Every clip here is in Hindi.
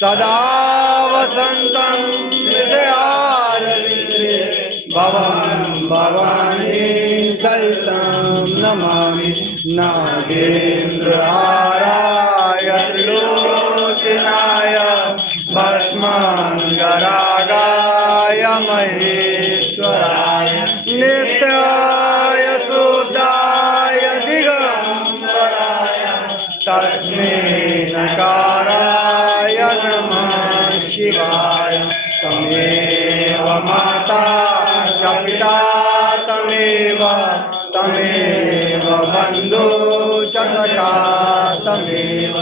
सदा वसन्तं हृदयारविन्दे भवं भवानी सहितं नमामि नागेन्द्रहाराय त्रिलोचनाय भस्माङ्गरागाय महेश्वराय नित्याय शुद्धाय दिगम्बराय तस्मै नकाराय नमः शिवाय। तमेव माता च पिता तमेव बन्धु च सखा तमेव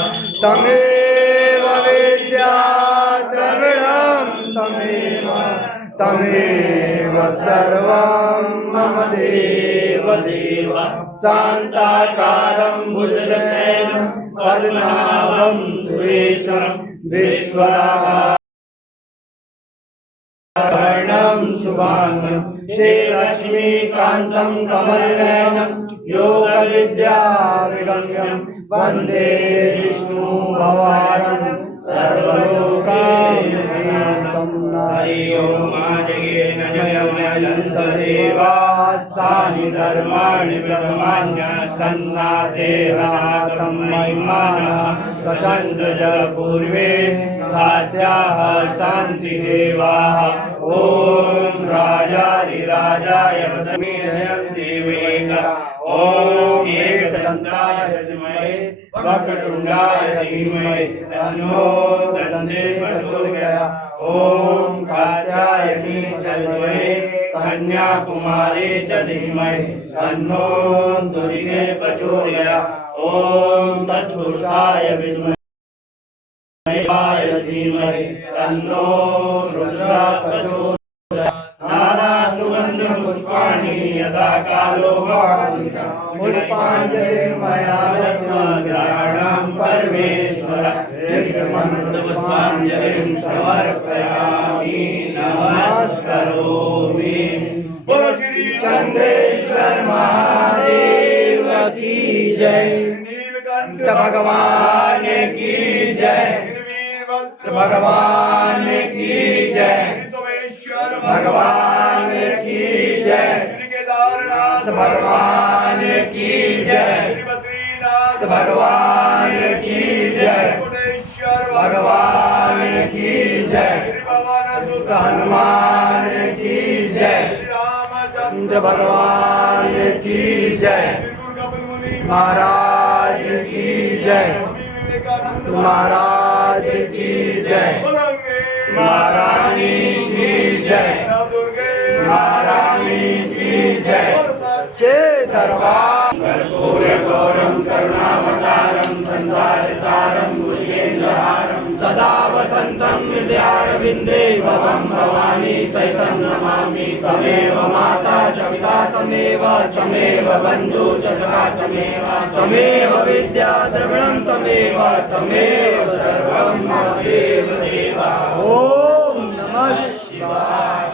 विद्या द्रविणं तमेव सर्वं मम देव शान्ताकारं भुजगशयनं पद्मनाभं सुरेशं विश्वनाथं शुभांगं श्रीलक्ष्मीकान्तं कमलनयनं योगविद्याविगम्यं वन्दे विष्णुभवानं सर्वलोकानां देवास्तानि धर्माणि ब्रह्माण्य सन्नादेहातं महिमाना सचन्द्रज पूर्वे साध्याः शान्तिदेवाः ॐ राजाधिराजाय वसमि जयन्ति वेदा ॐ एकदन्ताय विद्महे वक्रतुण्डाय धीमहि तन्नो दन्ते प्रचोदयात् ॐ कात्यायनी च विद्महे कन्याकुमारी च धीमहि तन्नो दुर्गे प्रचोदयात् ॐ तत्पुरुषाय विद्महे धीमहि तन्नो रुद्रः प्रचोदयात् नाना सुगन्ध पुष्पाणि यदा कालो भवति पुष्पाञ्जलिं मया दत्तं परमेश्वर पुष्पाञ्जलिं समर्पयामि नमस्करोमि। बोलो श्री चंद्रेश्वर महादेव की जय, नीलकंठ भगवान की जय, भगवान की जय, भगवान की जय, केदारनाथ भगवान की जय, बद्रीनाथ भगवान की जय, भगवान की जय, हनुमान की जय, रामचंद्र भगवान की जय, महाराज की जय, महाराज की जय, महारानी की जय, महारानी की जय। चे दरबार कर्पूरगौरं करुणावतारं संसारसारं भुजगेन्द्रहारं सदा वसन्तं हृदयारविन्दे वन्दे भवं भवानी सहितं नमामि तमेव माता च पिता तमेव बन्धु च सखा तमेव विद्या द्रविणं तमेव सर्वं मम देव देवा। ॐ नमः शिवाय।